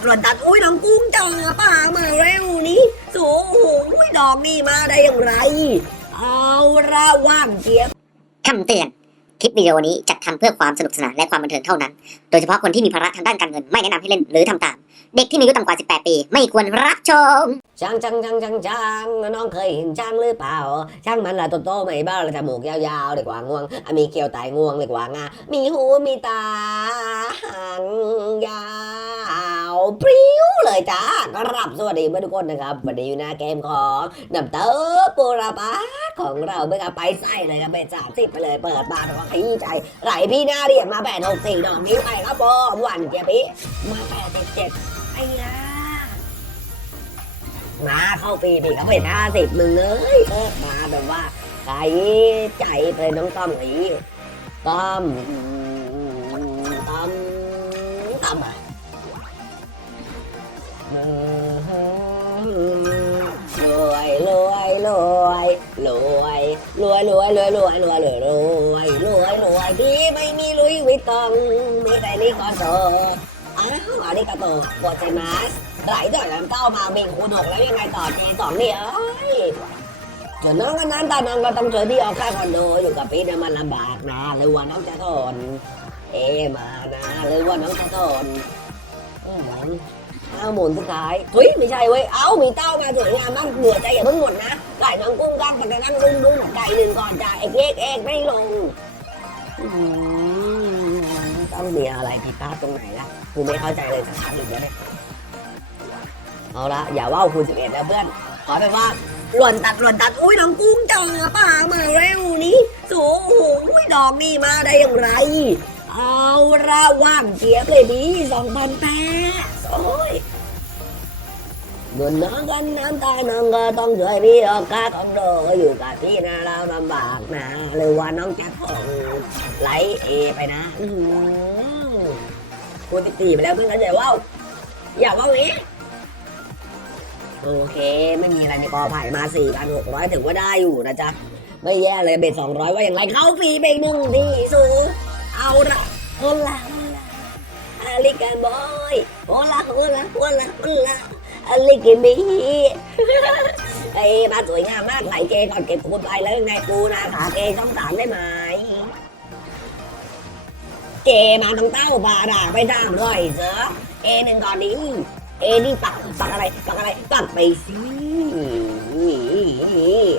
ดรวนตัดอุ้ยน้องกุ้งเจอป่ามาเร็วนี้โอ้โหดอกนี่มาได้อย่างไร เอาละว่างเจี๊ยบคำเตือน คลิปวิดีโอนี้จัดทำเพื่อความสนุกสนานและความบันเทิงเท่านั้น โดยเฉพาะคนที่มีภาระทางด้านการเงินไม่แนะนำให้เล่นหรือทำตาม เด็กที่มีอายุต่ำกว่า 18 ปี ไม่ควรรับชมช่างช่างช่างช่างช่างน้องเคยเห็นช่างหรือเปล่าช่างมันละโตโตๆไม่บ้าละจมูกยาวๆเลยกว่างวงอะมีเกลียวไตงวงเลยกว่างามีหูมีตาหางยาว ปริ้วเลยจ้าก็รับสวัสดีเพื่อนทุกคนนะครับ วันนี้อยู่หน้าเกมของน้ำเต้าปูราปาของเราเมื่อกไปไส้เลยครับเป็นสามสิบไปเลยเปิดบานว่าขยี้ใจไหลพี่หน้าเรียกมาแปดหกสี่ดอกนี้ไปครับผมหวันเจี๊ยบพี่มาแปดเจ็ดเจ็ดไอ้ยามาเข้าปีปีเขาเป็นห้าสิบมึงเลยเออมาแบบว่าไก่ใจไปน้องต้อมอีต้อมต้อมต้อมอะ รวยรวยรวยรวยรวยรวยรวยรวยรวยรวยรวยรวยรวยที่ไม่มีลุยวิตตองมีแต่นี่คอนโซอ้าวอันนี้กระโตกบอใจมาสไหลจากน้ำเก้ามาเบงคูณหกแล้วยังไงต่อเจสองเนี่ยเอ้ยเดี๋ยวน้องก็นั้นตาน้องก็ต้องเจอที่ออกค่าคอนโดอยู่กับพี่เนี่ยมันลำบากนะหรือว่าน้องจะทน เอมานะหรือว่าน้องจะทนอืมเอาหมุนสุดท้ายเฮ้ยไม่ใช่เว้ย เอ้ามีเต้ามาสวยงามบ้างเหนื่อใจอย่าเพิ่งหมดนะไก่น้องกุ้งก้างแต่นั่งดุ้งดุ้งไก่หนึ่งก่อนจ้าเอกเอกเอกไม่ลงต้องมีอะไรผิดพลาดตรงไหนล่ะกูไม่เข้าใจเลยสักครั้งหนึ่งแล้วเนี่ยเอาละอย่าว่าคูณสิบเอ็ดนะเพื่อน ขอไปว่าหล่นตัดหล่นตัดอุ้ยน้องกุ้งเจอป่ามาเร็วนี้โอ้โหดอกนี่มาได้อย่างไร เอาละว่างเจี๊ยบเลยดีสองพันแปดโอ้ย เดินน้องกันน้ำตาน้องก็ต้องช่วยพี่ออกค่าของโดอยู่กับพี่นะเราลำบากนะหรือว่าน้องจะส่งไลเอไปนะกูติดตีไปแล้วเพื่อนกันอย่าว่าวอย่าว่าวนี้โอเค ไม่มีอะไรมีกอไผ่มา 4,600 ถือว่าได้อยู่นะจ๊ะ ไม่แย่เลยเบ็ด200 ว่าอย่างไรเข้าฟรีไปหนึ่งทีสูเอาละโฮละโฮละอาลิกันบอยโฮละโฮละโฮละโฮละ อาลิกันบีไอ้มาสวยงามมากไหลเจก่อนเก็บคูณไปแล้วยังไงกูนะขาเกช่องสามได้ไหมเจมาตั้งเต้าบาด่าไปตามร้อยเสือเอหนึ่งก่อนนี้เอนี่ปักปักอะไรปักอะไรปักไปสิ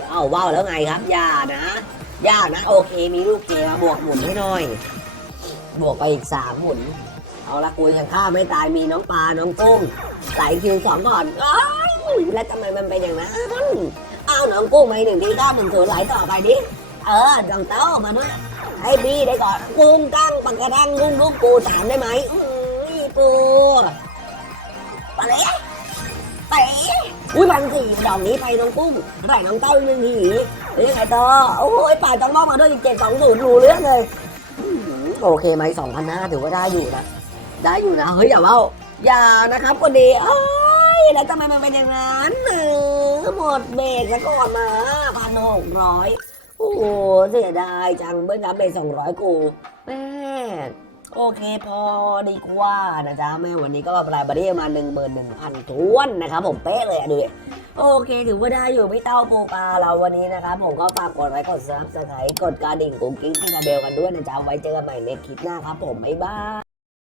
เอาว้าวแล้วไงครับย่านะย่านะโอเคมีลูกเจมาบวกหมุนให้หน่อย บวกไปอีกสามหมุน เอาละกูยังฆ่าไม่ตายมีน้องปลาน้องกุ้งใส่คิวสองก่อนอ้ยแล้วทำไมมันเป็นอย่างนั้นเอาน้องกุ้งมาหนึ่งที่ก้าหนึ่งศูนย์ไหลต่อไปดิเออจองเต้ามาด้วยให้บีได้ก่อนกุ้งกั้งปักกระดังกุ้งลูกกูสามได้ไหมอุ้ยกูไปเลยเตะอุ้ยพันสี่ดอกนี้ไปน้องกุ้งไหลน้องเต้าหนึ่งหีเรียกไงต่อโอ้ยป่าจังมอกมาด้วยเจ็ดสองศูนย์รู้เรื่องเลยโอเคไหมสองพันห้าถือว่าได้อยู่นะ ได้อยู่นะเฮ้ยอย่าเล่าอย่านะครับคนดีเอ้ยแล้วทำไมมันเป็นอย่างนั้นเออหมดเบรกแล้วก่อนมาพันหกร้อยโอ้โหเสียดายจังเบิ้ลน้ำเบรกสองร้อยกูแม่โอเคพอดีกว่านะจ๊ะแม่วันนี้ก็ปลายบารี่มาหนึ่งหมื่นหนึ่งพันทวนนะครับผมเป๊ะเลยอะดูดิโอเค ถือว่าได้อยู่พี่เต้าปูปลาเราวันนี้นะครับ ผมก็ฝากกดไลค์กดซับสไครต์กดกระดิ่งกุ้งกิ้งที่คาเบลกันด้วยนะจ๊ะไว้เจอกันใหม่ในคลิปหน้าครับผมบ๊ายบาย